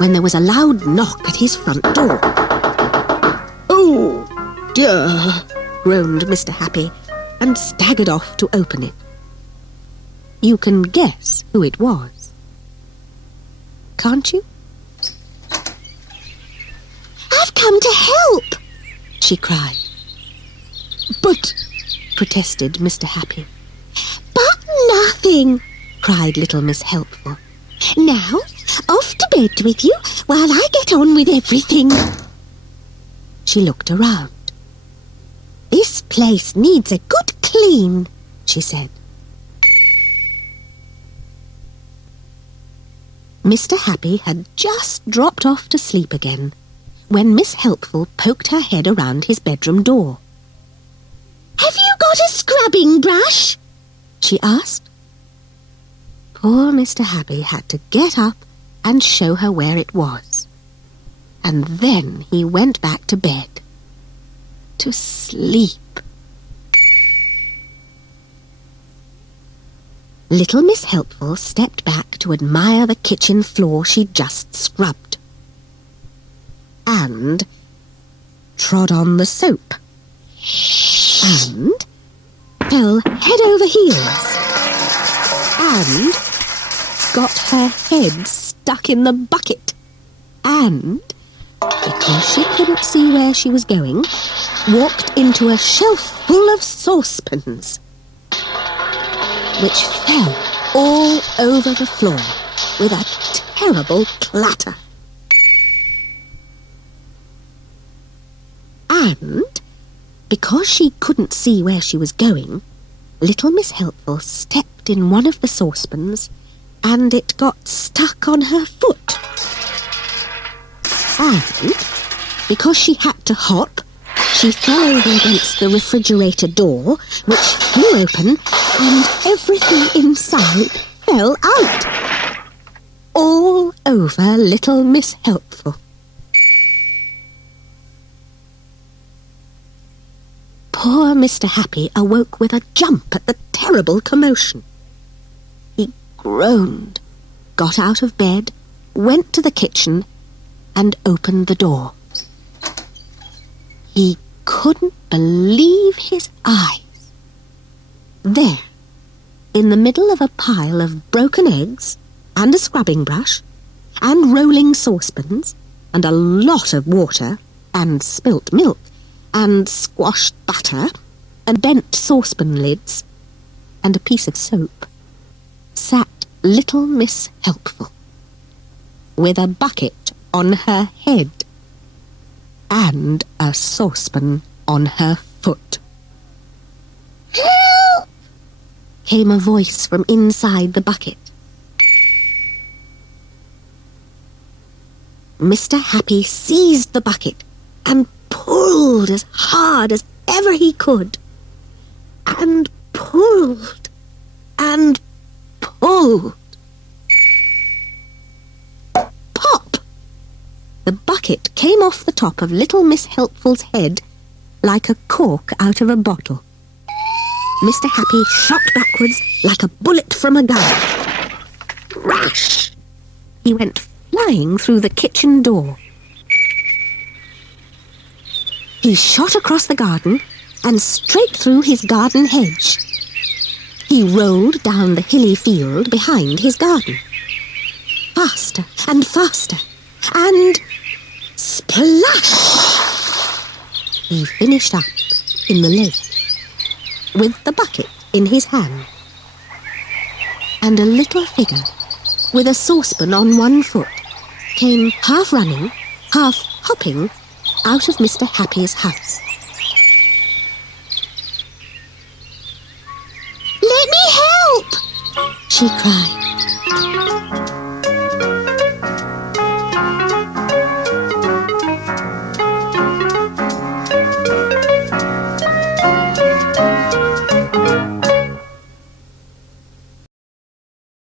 when there was a loud knock at his front door. "Oh, dear," groaned Mr. Happy, and staggered off to open it. You can guess who it was, can't you? "I've come to help," she cried. "But," protested Mr. Happy. "But nothing," cried little Miss Helpful. "Now, off to bed with you while I get on with everything." She looked around. "This place needs a good clean," she said. Mr. Happy had just dropped off to sleep again when Miss Helpful poked her head around his bedroom door. "Have you got a scrubbing brush?" she asked. Poor Mr. Happy had to get up and show her where it was. And then he went back to bed. To sleep. Little Miss Helpful stepped back to admire the kitchen floor she'd just scrubbed. And trod on the soap. And fell head over heels. And got her head stuck in the bucket. And, because she couldn't see where she was going, walked into a shelf full of saucepans, which fell all over the floor with a terrible clatter. And, because she couldn't see where she was going, little Miss Helpful stepped in one of the saucepans and it got stuck on her foot. And, because she had to hop, she fell over against the refrigerator door, which flew open, and everything inside fell out. All over little Miss Helpful. Poor Mr. Happy awoke with a jump at the terrible commotion. He groaned, got out of bed, went to the kitchen, and opened the door. He couldn't believe his eyes. There, in the middle of a pile of broken eggs, and a scrubbing brush, and rolling saucepans, and a lot of water, and spilt milk, and squashed butter, and bent saucepan lids, and a piece of soap, sat little Miss Helpful, with a bucket on her head, and a saucepan on her foot. "Help!" came a voice from inside the bucket. Mr. Happy seized the bucket and pulled as hard as ever he could. And pulled. And pulled. Pop! The bucket came off the top of little Miss Helpful's head like a cork out of a bottle. Mr. Happy shot backwards like a bullet from a gun. Crash! He went flying through the kitchen door. He shot across the garden and straight through his garden hedge. He rolled down the hilly field behind his garden. Faster and faster, and splash! He finished up in the lake, with the bucket in his hand. And a little figure, with a saucepan on one foot, came half running, half hopping, out of Mr. Happy's house. "Let me help!" she cried.